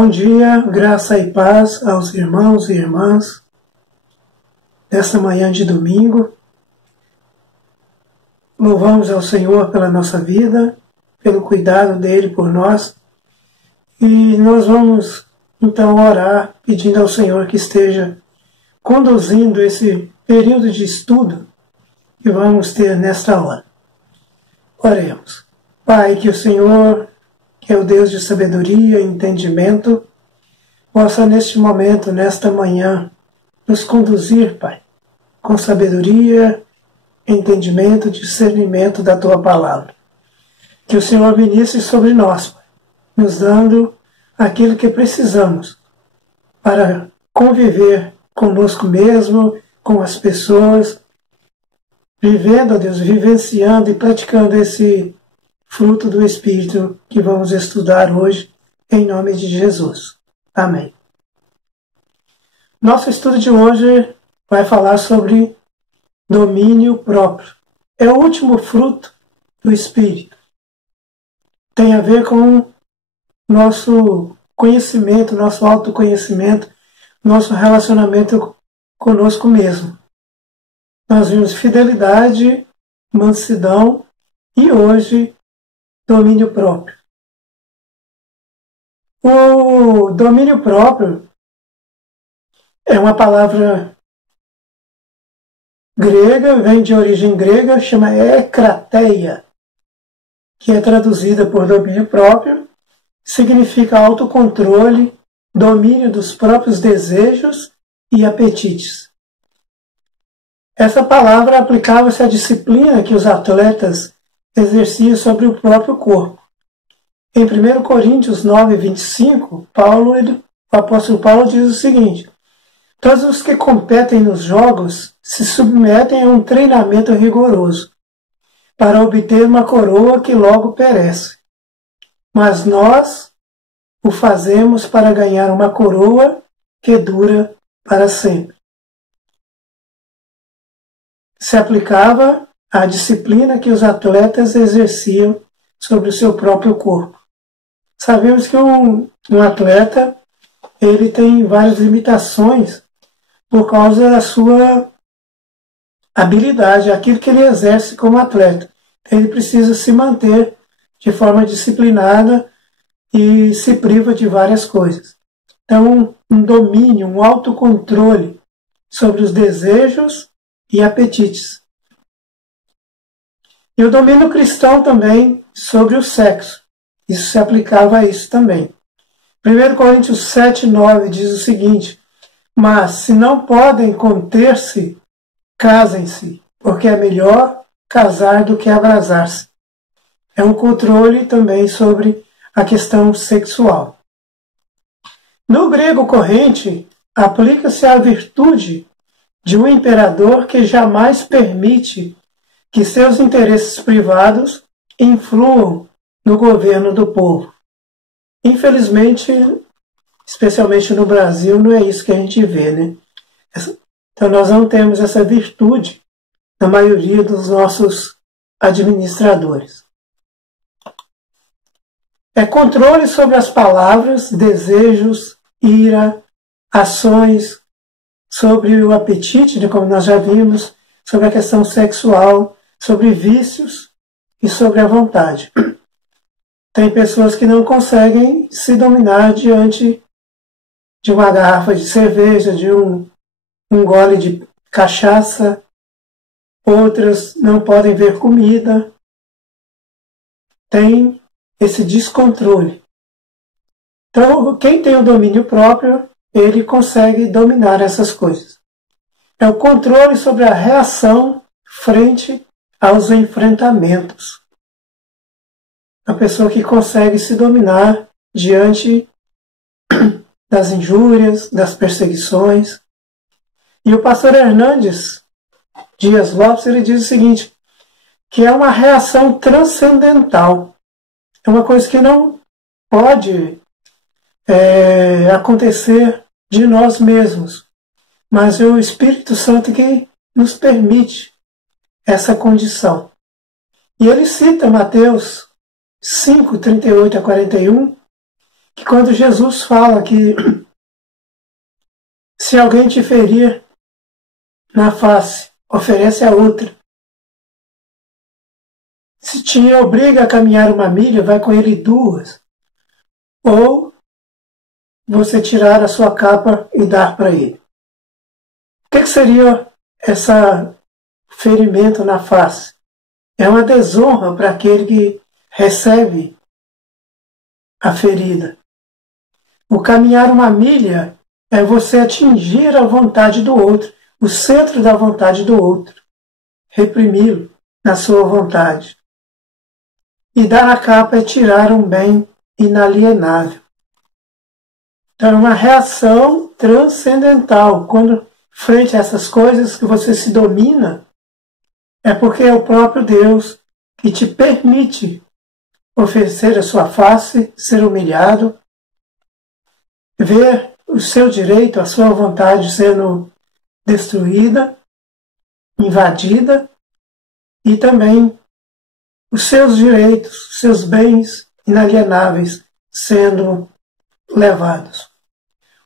Bom dia, graça e paz aos irmãos e irmãs desta manhã de domingo. Louvamos ao Senhor pela nossa vida, pelo cuidado dele por nós, e nós vamos então orar pedindo ao Senhor que esteja conduzindo esse período de estudo que vamos ter nesta hora. Oremos. Pai, que o Senhor, que é o Deus de sabedoria e entendimento, possa neste momento, nesta manhã, nos conduzir, Pai, com sabedoria, entendimento, discernimento da Tua Palavra. Que o Senhor ministre sobre nós, Pai, nos dando aquilo que precisamos para conviver conosco mesmo, com as pessoas, vivendo, ó Deus, vivenciando e praticando esse fruto do Espírito que vamos estudar hoje, em nome de Jesus. Amém. Nosso estudo de hoje vai falar sobre domínio próprio. É o último fruto do Espírito. Tem a ver com nosso conhecimento, nosso autoconhecimento, nosso relacionamento conosco mesmo. Nós vimos fidelidade, mansidão e hoje domínio próprio. O domínio próprio é uma palavra grega, vem de origem grega, chama ekrateia, que é traduzida por domínio próprio, significa autocontrole, domínio dos próprios desejos e apetites. Essa palavra aplicava-se à disciplina que os atletas exerciam sobre o próprio corpo. Em 1 Coríntios 9, 25, o apóstolo Paulo diz o seguinte: todos os que competem nos jogos se submetem a um treinamento rigoroso, para obter uma coroa que logo perece. Mas nós o fazemos para ganhar uma coroa que dura para sempre. Se aplicava à disciplina que os atletas exerciam sobre o seu próprio corpo. Sabemos que um atleta ele tem várias limitações por causa da sua habilidade, aquilo que ele exerce como atleta. Ele precisa se manter de forma disciplinada e se priva de várias coisas. Então, um domínio, um autocontrole sobre os desejos e apetites. E o domínio cristão também sobre o sexo. Isso se aplicava a isso também. 1 Coríntios 7, 9 diz o seguinte: mas se não podem conter-se, casem-se, porque é melhor casar do que abrasar-se. É um controle também sobre a questão sexual. No grego corrente, aplica-se a virtude de um imperador que jamais permite que seus interesses privados influam no governo do povo. Infelizmente, especialmente no Brasil, não é isso que a gente vê, né? Então nós não temos essa virtude na maioria dos nossos administradores. É controle sobre as palavras, desejos, ira, ações, sobre o apetite, como nós já vimos, sobre a questão sexual, sobre vícios e sobre a vontade. Tem pessoas que não conseguem se dominar diante de uma garrafa de cerveja, de um gole de cachaça. Outras não podem ver comida. Tem esse descontrole. Então, quem tem o domínio próprio, ele consegue dominar essas coisas. É o controle sobre a reação frente aos enfrentamentos. A pessoa que consegue se dominar diante das injúrias, das perseguições. E o pastor Hernandes Dias Lopes, ele diz o seguinte, que é uma reação transcendental. É uma coisa que não pode acontecer de nós mesmos, mas é o Espírito Santo que nos permite essa condição. E ele cita Mateus 5, 38 a 41, que quando Jesus fala que se alguém te ferir na face, oferece a outra. Se te obriga a caminhar 1 milha, vai com ele 2. Ou você tirar a sua capa e dar para ele. O que seria esse ferimento na face? É uma desonra para aquele que recebe a ferida. O caminhar 1 milha é você atingir a vontade do outro, o centro da vontade do outro, reprimi-lo na sua vontade. E dar a capa é tirar um bem inalienável. Então é uma reação transcendental. Quando, frente a essas coisas que você se domina, é porque é o próprio Deus que te permite oferecer a sua face, ser humilhado, ver o seu direito, a sua vontade sendo destruída, invadida, e também os seus direitos, os seus bens inalienáveis sendo levados.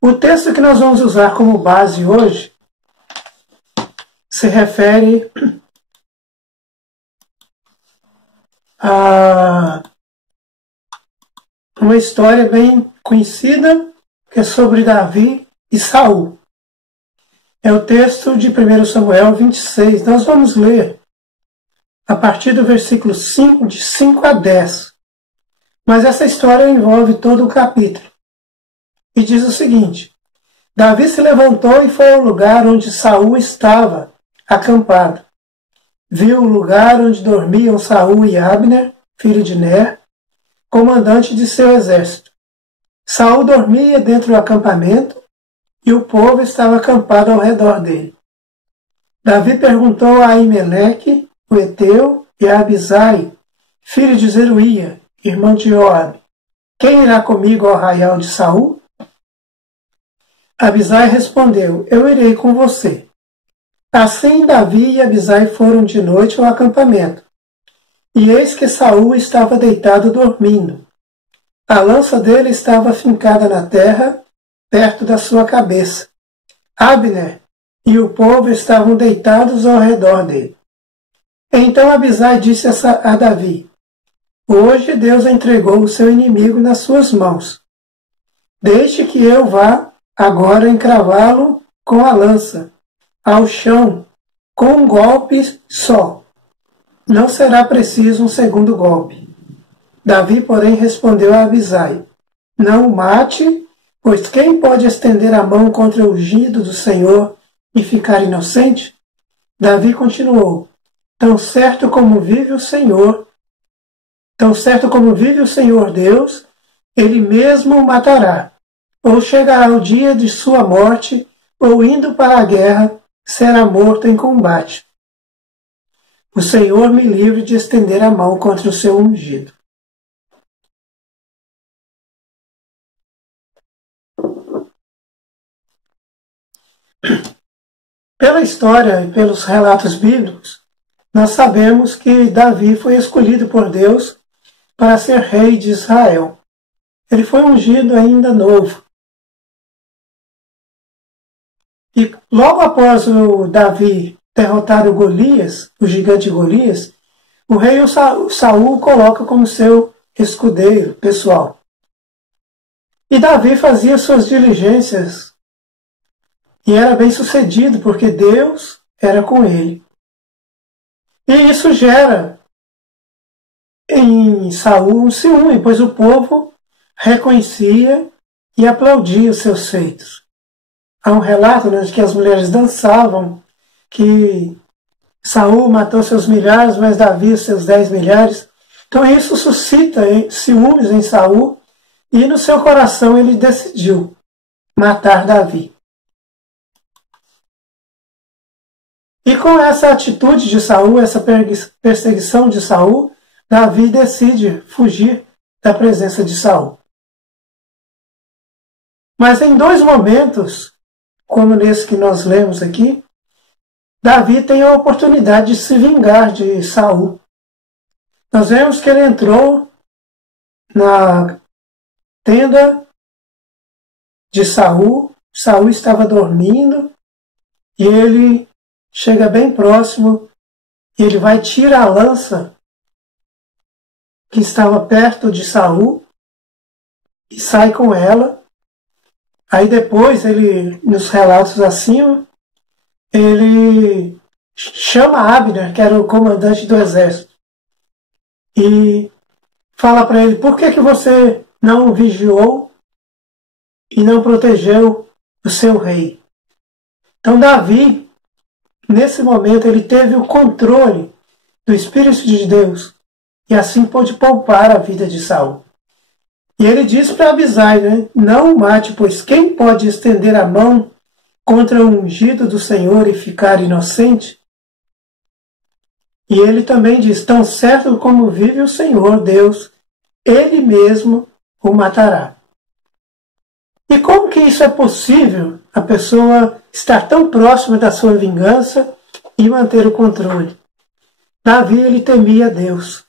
O texto que nós vamos usar como base hoje se refere a uma história bem conhecida, que é sobre Davi e Saul. É o texto de 1 Samuel 26. Nós vamos ler a partir do versículo 5, de 5 a 10. Mas essa história envolve todo o capítulo. E diz o seguinte: Davi se levantou e foi ao lugar onde Saul estava acampado. Viu o lugar onde dormiam Saul e Abner, filho de Ner, comandante de seu exército. Saul dormia dentro do acampamento e o povo estava acampado ao redor dele. Davi perguntou a Aimeleque, o Eteu, e a Abisai, filho de Zeruía, irmão de Joabe: quem irá comigo ao arraial de Saul? Abisai respondeu: eu irei com você. Assim Davi e Abisai foram de noite ao acampamento. E eis que Saul estava deitado dormindo. A lança dele estava fincada na terra, perto da sua cabeça. Abner e o povo estavam deitados ao redor dele. Então Abisai disse a Davi: hoje Deus entregou o seu inimigo nas suas mãos. Deixe que eu vá agora encravá-lo com a lança, ao chão, com um golpe só. Não será preciso um segundo golpe. Davi, porém, respondeu a Abisai: não o mate, pois quem pode estender a mão contra o ungido do Senhor e ficar inocente? Davi continuou: tão certo como vive o Senhor Deus, ele mesmo o matará. Ou chegará o dia de sua morte, ou indo para a guerra, será morto em combate. O Senhor me livre de estender a mão contra o seu ungido. Pela história e pelos relatos bíblicos, nós sabemos que Davi foi escolhido por Deus para ser rei de Israel. Ele foi ungido ainda novo. E logo após o Davi derrotar o Golias, o gigante Golias, o rei Saul coloca como seu escudeiro pessoal. E Davi fazia suas diligências e era bem sucedido, porque Deus era com ele. E isso gera em Saul um ciúme, pois o povo reconhecia e aplaudia os seus feitos. Há um relato, né, de que as mulheres dançavam, que Saul matou seus milhares, mas Davi seus 10 milhares. Então isso suscita ciúmes em Saul, e no seu coração ele decidiu matar Davi. E com essa atitude de Saul, essa perseguição de Saul, Davi decide fugir da presença de Saul. Mas em 2 momentos, como nesse que nós lemos aqui, Davi tem a oportunidade de se vingar de Saul. Nós vemos que ele entrou tenda de Saul. Saul estava dormindo e ele chega bem próximo e ele vai tirar a lança que estava perto de Saul e sai com ela. Aí depois, ele, nos relatos acima, ele chama Abner, que era o comandante do exército, e fala para ele: por que você não vigiou e não protegeu o seu rei? Então Davi, nesse momento, ele teve o controle do Espírito de Deus e assim pôde poupar a vida de Saul. E ele diz para Abisai, né, não o mate, pois quem pode estender a mão contra o ungido do Senhor e ficar inocente? E ele também diz: tão certo como vive o Senhor Deus, ele mesmo o matará. E como que isso é possível, a pessoa estar tão próxima da sua vingança e manter o controle? Davi, ele temia Deus.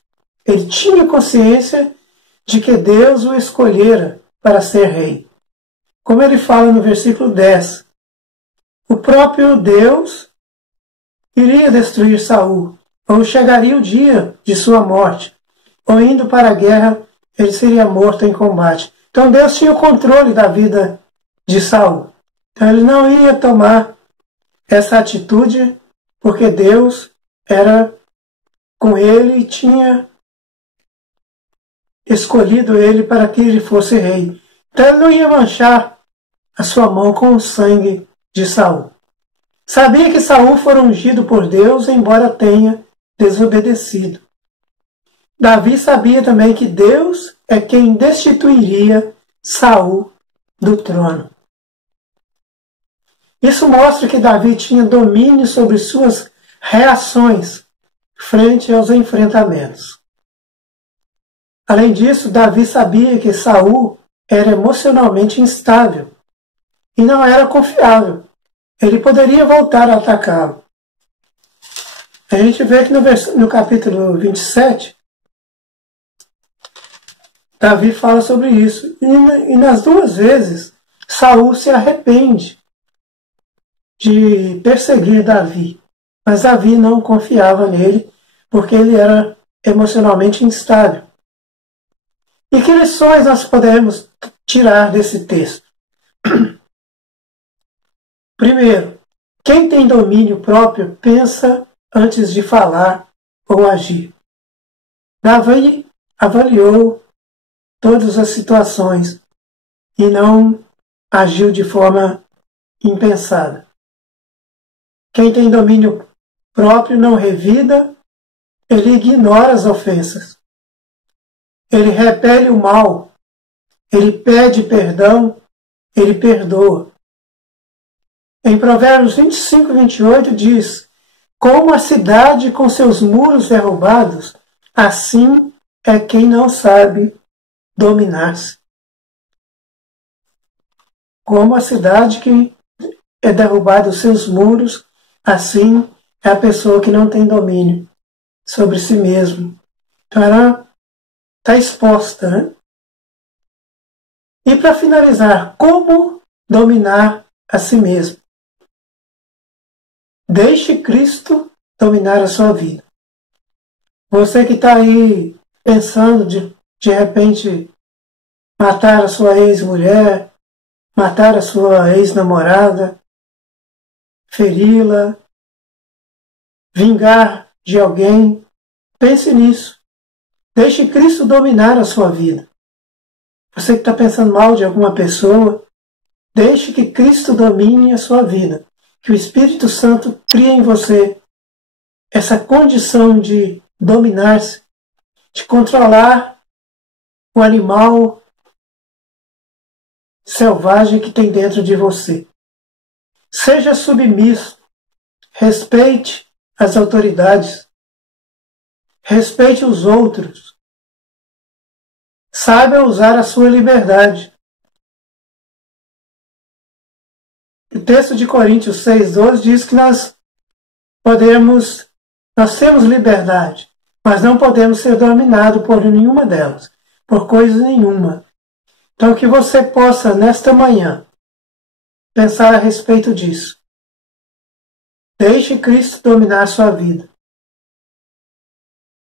Ele tinha consciência de que Deus o escolhera para ser rei. Como ele fala no versículo 10, o próprio Deus iria destruir Saul, ou chegaria o dia de sua morte, ou indo para a guerra, ele seria morto em combate. Então Deus tinha o controle da vida de Saul. Então ele não ia tomar essa atitude, porque Deus era com ele e tinha escolhido ele para que ele fosse rei. Então ele não ia manchar a sua mão com o sangue de Saul. Sabia que Saul fora ungido por Deus, embora tenha desobedecido. Davi sabia também que Deus é quem destituiria Saul do trono. Isso mostra que Davi tinha domínio sobre suas reações frente aos enfrentamentos. Além disso, Davi sabia que Saul era emocionalmente instável e não era confiável. Ele poderia voltar a atacá-lo. A gente vê que no capítulo 27, Davi fala sobre isso. E nas duas vezes, Saul se arrepende de perseguir Davi. Mas Davi não confiava nele, porque ele era emocionalmente instável. E que lições nós podemos tirar desse texto? Primeiro, quem tem domínio próprio pensa antes de falar ou agir. Davi avaliou todas as situações e não agiu de forma impensada. Quem tem domínio próprio não revida, ele ignora as ofensas. Ele repele o mal, ele pede perdão, ele perdoa. Em Provérbios 25 e 28 diz: como a cidade com seus muros derrubados, assim é quem não sabe dominar-se. Como a cidade que é derrubada os seus muros, assim é a pessoa que não tem domínio sobre si mesmo. Então ela está exposta, né? E para finalizar, como dominar a si mesmo? Deixe Cristo dominar a sua vida. Você que está aí pensando de repente matar a sua ex-mulher, matar a sua ex-namorada, feri-la, vingar de alguém, pense nisso. Deixe Cristo dominar a sua vida. Você que está pensando mal de alguma pessoa, deixe que Cristo domine a sua vida. Que o Espírito Santo crie em você essa condição de dominar-se, de controlar o animal selvagem que tem dentro de você. Seja submisso, respeite as autoridades, respeite os outros, saiba usar a sua liberdade. O texto de Coríntios 6,12 diz que nós temos liberdade, mas não podemos ser dominados por nenhuma delas, por coisa nenhuma. Então que você possa, nesta manhã, pensar a respeito disso. Deixe Cristo dominar a sua vida.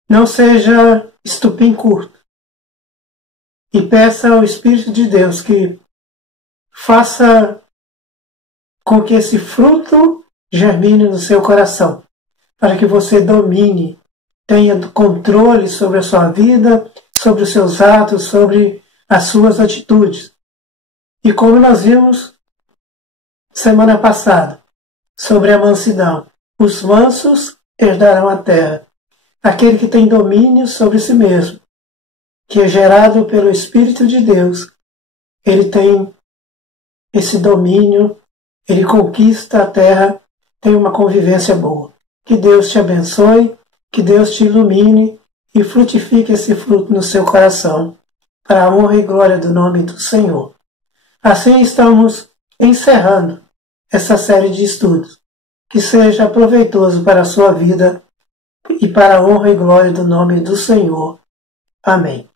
Não seja estupim curto. E peça ao Espírito de Deus que faça com que esse fruto germine no seu coração, para que você domine, tenha controle sobre a sua vida, sobre os seus atos, sobre as suas atitudes. E como nós vimos semana passada, sobre a mansidão, os mansos herdarão a terra. Aquele que tem domínio sobre si mesmo, que é gerado pelo Espírito de Deus, ele tem esse domínio, ele conquista a terra, tem uma convivência boa. Que Deus te abençoe, que Deus te ilumine e frutifique esse fruto no seu coração, para a honra e glória do nome do Senhor. Assim estamos encerrando essa série de estudos. Que seja proveitoso para a sua vida e para a honra e glória do nome do Senhor. Amém.